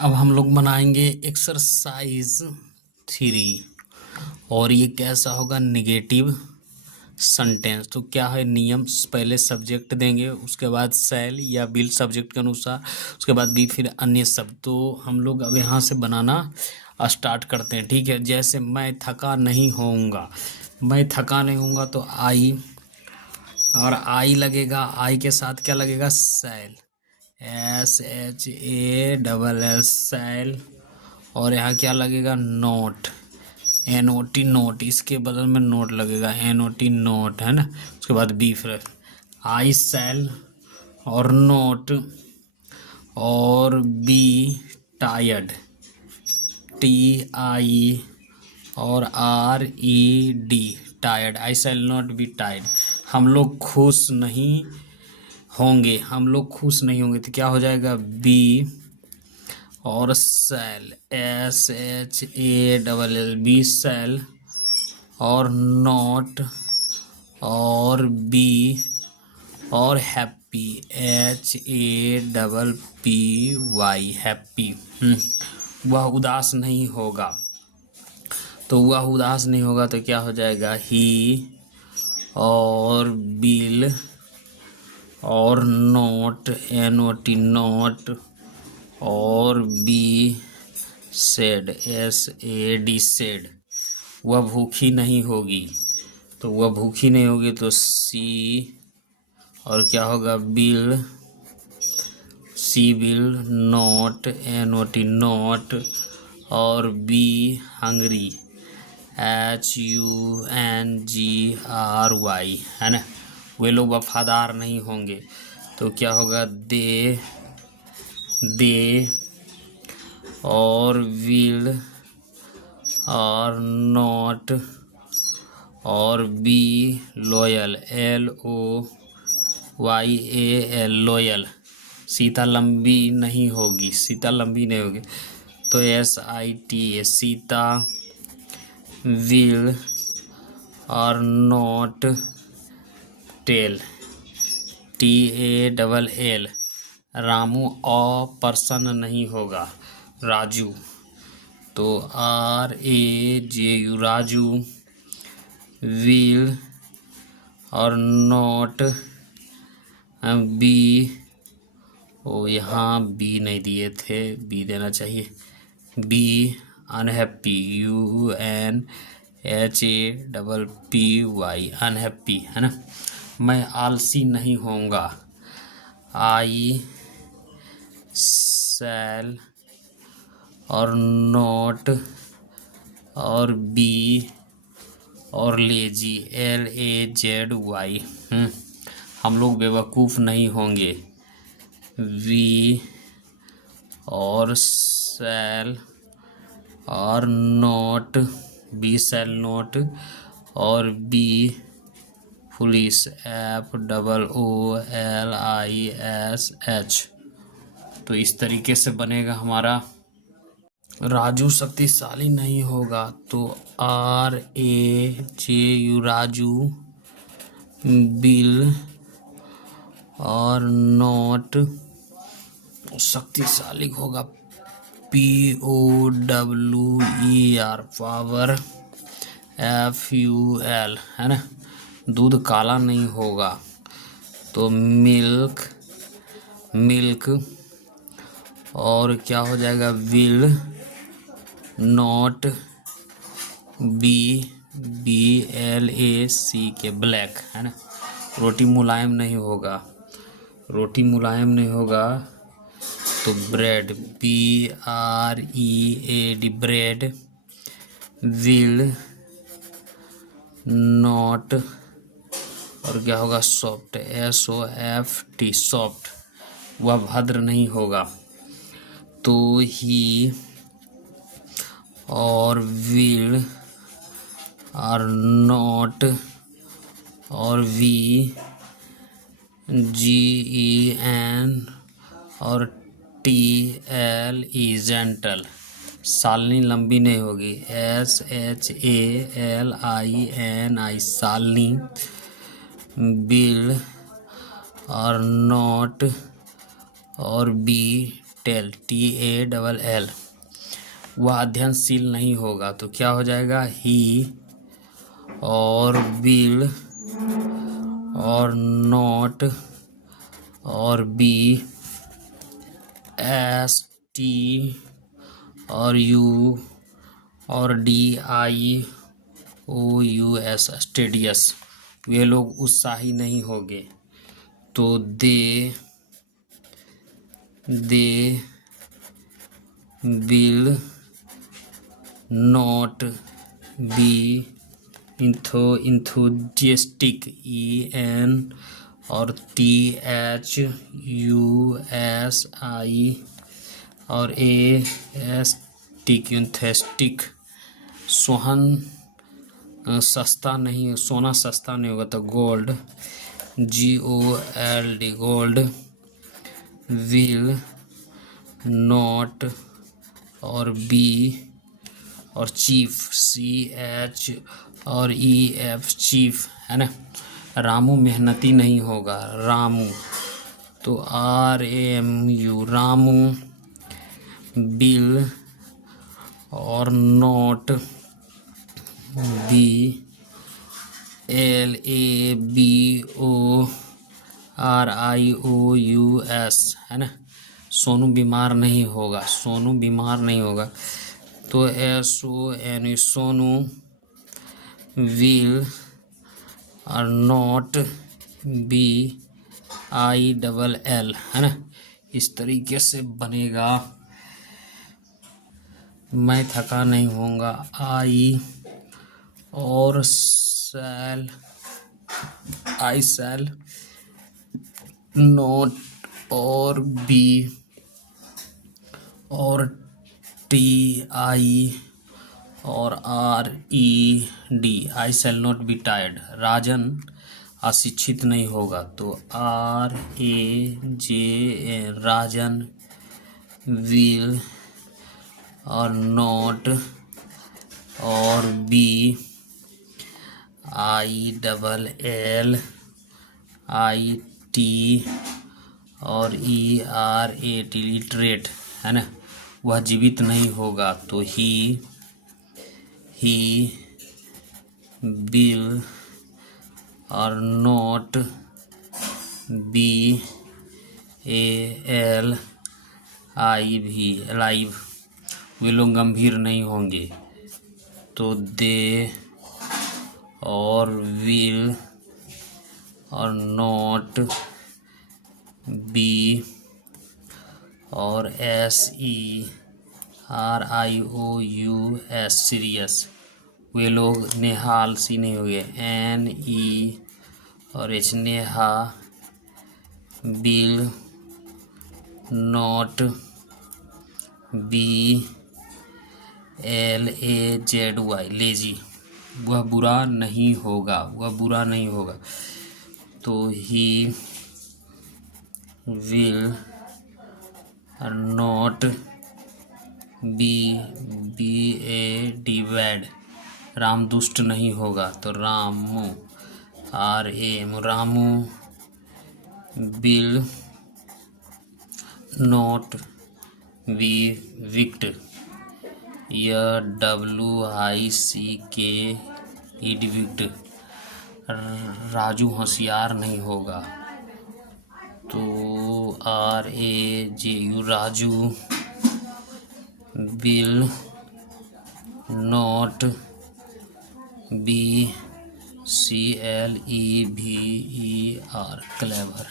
अब हम लोग बनाएंगे एक्सरसाइज 3। और ये कैसा होगा, निगेटिव सेंटेंस। तो क्या है नियम, पहले सब्जेक्ट देंगे, उसके बाद शैल या विल सब्जेक्ट के अनुसार, उसके बाद भी फिर अन्य शब्द। तो हम लोग अब यहाँ से बनाना स्टार्ट करते हैं, ठीक है। जैसे मैं थका नहीं होऊंगा, मैं थका नहीं होऊंगा तो आई, और आई लगेगा, आई के साथ क्या लगेगा, शैल, SHALL शैल। और यहाँ क्या लगेगा, नोट, NOT नोट, इसके बदल में नोट लगेगा, NOT नोट, है ना। उसके बाद बी, फिर आई शैल और नोट, और बी टायर्ड, TI और RED tired, I shall not be tired. हम लोग खुश नहीं होंगे, हम लोग खुश नहीं होंगे तो क्या हो जाएगा, बी और शैल, SHALL बी शैल, और नॉट, और बी, और हैप्पी, HAPPY हैप्पी। वह उदास नहीं होगा, तो वह उदास नहीं होगा तो क्या हो जाएगा, ही, और बिल, और नोट, NOT नोट, और बी सेड, SAD सेड। वह भूखी नहीं होगी, तो वह भूखी नहीं होगी तो सी, और क्या होगा, bill, C bill, note, NOT note, और बी हंगरी, HUNGRY, है ना। वे लोग वफादार नहीं होंगे तो क्या होगा, दे, और विल, और नॉट, और be loyal, LOYAL loyal. Sita लंबी नहीं होगी, सीता लंबी नहीं होगी तो SITA सीता, विल, और नॉट टेल, TALL। रामू अप्रसन्न नहीं होगा, राजू, तो RAJU राजू, विल, और नॉट बी, ओ यहाँ बी नहीं दिए थे, बी देना चाहिए, बी अनहैप्पी, UNHAPPY अनहैप्पी, है ना। मैं आलसी नहीं होऊंगा, आई शैल, और नोट, और बी, और लेजी, LAZY। हम लोग बेवकूफ़ नहीं होंगे, वी, और शैल, और नोट, बी शैल नोट, और बी पुलिस, FOOLISH। तो इस तरीके से बनेगा हमारा। राजू शक्तिशाली नहीं होगा तो RAJU राजू, बिल, और नोट शक्तिशाली होगा, POWER पावर, FUL, है ना। दूध काला नहीं होगा तो मिल्क, और क्या हो जाएगा, विल, नॉट, BLAC के ब्लैक, है ना। रोटी मुलायम नहीं होगा, रोटी मुलायम नहीं होगा तो bread, BREAD bread, will, not, और क्या होगा, सॉफ्ट, SOFT सॉफ्ट। वह भद्र नहीं होगा तो ही, और विल, और नॉट, और VGEN, और TLE जेंटल। सालनी लंबी नहीं होगी, SHALINI सालनी, बिल, और नॉट, और बी टेल, TALL, वह अध्ययनशील नहीं होगा। तो क्या हो जाएगा, ही और विल और नॉट और बी, ST और U और DIOUS, स्टेडियस, वे लोग उत्साही नहीं होंगे। तो they will not be enthusiastic, EN और THUSI और ASTIC, यूथेस्टिक, सोहन सस्ता नहीं, सोना सस्ता नहीं होगा। तो gold, GOLD, gold, will not और बी और चीफ, CH और EF, चीफ, है ना। रामू मेहनती नहीं होगा, रामू, तो RAMU, रामू, बिल और नॉट BLABORIOUS, है ना। सोनू बीमार नहीं होगा, सोनू बीमार नहीं होगा। तो SONU, सोनू, विल और नॉट BILL, है ना। इस तरीके से बनेगा। मैं थका नहीं होऊंगा, आई शैल नॉट और बी और TI और RED, I shall not be tired. Rajan अशिक्षित नहीं होगा। तो RAJN, राजन, विल और नॉट और बी ILLIT और ERAT, लिटरेट, है ना, वह जीवित नहीं होगा। तो ही विल और नॉट BALIV, लाइव, वे लोग गंभीर नहीं होंगे। तो दे और विल और नॉट बी और SERIOUS, सीरियस, वे लोग नेहाल सी नहीं होंगे। NE और H, Neha, bill not BLAZY, lazy, वह बुरा नहीं होगा, वह बुरा नहीं होगा। तो he will not BAD, bad, Ram दुष्ट नहीं होगा। तो Ramu, RAM, Ramu, bill not be विक्ट, WICK, विक्ट, Raju होशियार नहीं होगा। तो RAJU, Raju, will not BCLEVER, clever.